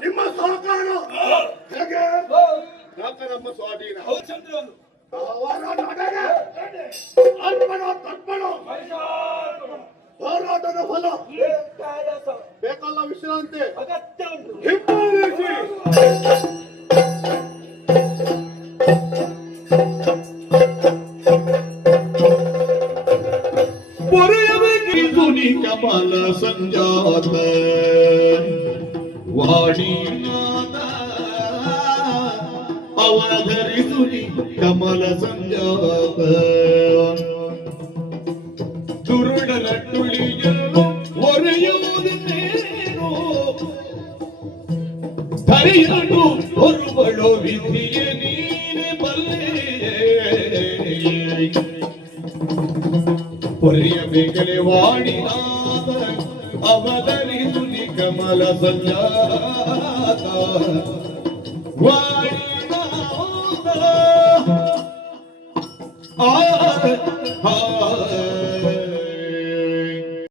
ನಿಮ್ಮ ಸಹಕಾರ ಹೇಗೆ ನಮ್ಮ ಸ್ವಾಧೀನ ಅವರ ನಡೆಗೆ ಅರ್ಪಣ ತರ್ಪಣ ಹೋರಾಟದ ಫಲ ಬೇಕಲ್ಲ ವಿಶ್ರಾಂತಿ ಹಿಂಬಾಲಿಸಿ ಕಮಲ ಸಂಜಾತ ವಾಣಿನಾಥ ಅವಧರಿಸುನಿ ಕಮಲ ಸಂಜಾತ ದುರುಡರ ತುಳಿಯಲು ಒರೆಯುವುದೇನು ಧರಿಯಲು ಹೊರುಬಳು ವಿಧಿಯ ನೀನೆ ಬಲ್ಲೆ ಹೊರೆಯಬೇಕಲೆ ವಾಣಿನಾಥ ಅವಧರಿಸುನಿ ಕಮಲ ಸಂಜಾತ ವಾಣಿನಾಥ